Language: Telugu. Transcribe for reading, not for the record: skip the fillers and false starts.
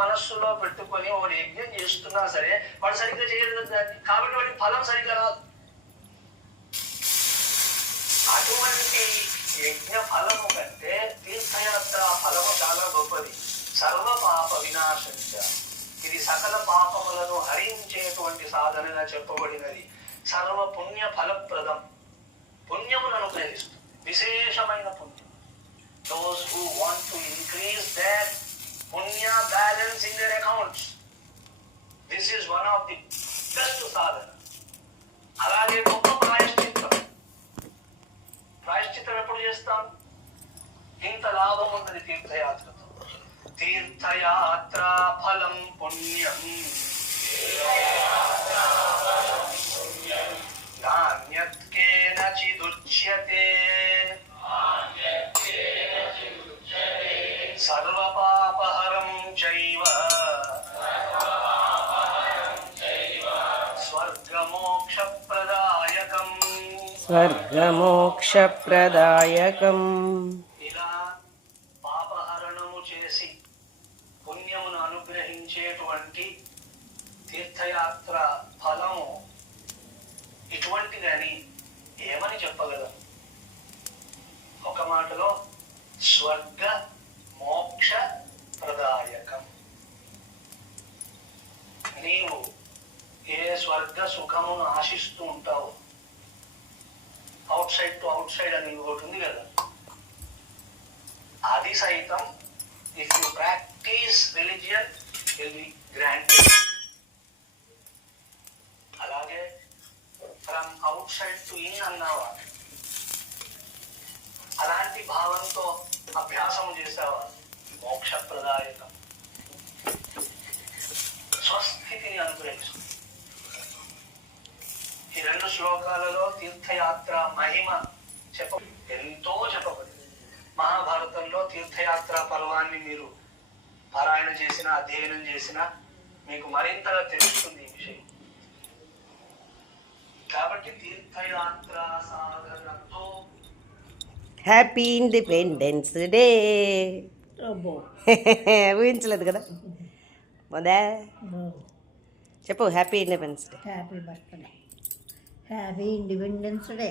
మనస్సులో పెట్టుకొని వాడు యజ్ఞం చేస్తున్నా సరే వాడు సరిగ్గా చేయలేదు దాన్ని, కాబట్టి వాడికి ఫలం సరిగ్గా రాదు. అటువంటి యజ్ఞ ఫలము కంటే తీర్థయాత్ర ఫలము చాలా గొప్పది. సర్వ పాప వినాశంచ, ఇది సకల పాపములను హరించేటువంటి సాధనగా చెప్పబడినది. సర్వ పుణ్య ఫలప్రదం, పుణ్యమును అనుగ్రహిస్తుంది, విశేషమైన పుణ్యం. Those who want to increase their punya balance in their accounts, this is one of the best sadhana. అలాగే గొప్ప ప్రాయశ్చిత్తం. ప్రాయశ్చిత్తం ఎప్పుడు చేస్తాం? ఇంత లాభం ఉన్నది తీర్థయాత్రతో. తీర్థయాత్ర ఫలం పుణ్యం నాన్యత్కేనచిదుచ్యతే సర్వపాపహరం చైవ స్వర్గమోక్షప్రదాయకం. స్వర్గమోక్షప్రదాయకం. ఇలా పాపహరణము చేసి పుణ్యమును అనుగ్రహించేటువంటి తీర్థయాత్ర ఫలము ఇటువంటిదని ఏమని చెప్పగలం? ఒక మాటలో స్వర్గ మోక్ష ప్రదాయకం. నీవు ఏ స్వర్గ సుఖమును ఆశిస్తూ ఉంటావు, outside to outside అని ఒకటి ఉంది కదా, అది సైతం if you practise religion will be granted. అలాగే from outside to in అన్నావా, అలాంటి భావంతో అభ్యాసం చేసావా, మోక్షప్రదాయకం, స్వస్థితిని అనుగ్రహిస్తుంది. ఈ రెండు శ్లోకాలలో తీర్థయాత్ర మహిమ ఎంతో చెప్పబడింది. మహాభారతంలో తీర్థయాత్ర పర్వాన్ని మీరు పారాయణ చేసినా అధ్యయనం చేసినా మీకు మరింతగా తెలుస్తుంది ఈ విషయం. కాబట్టి తీర్థయాత్ర సాధనతో హ్యాపీ ఇండిపెండెన్స్ డే. ఊహించలేదు కదా మొదా. చెప్పు happy independence day. Happy birthday, happy independence day.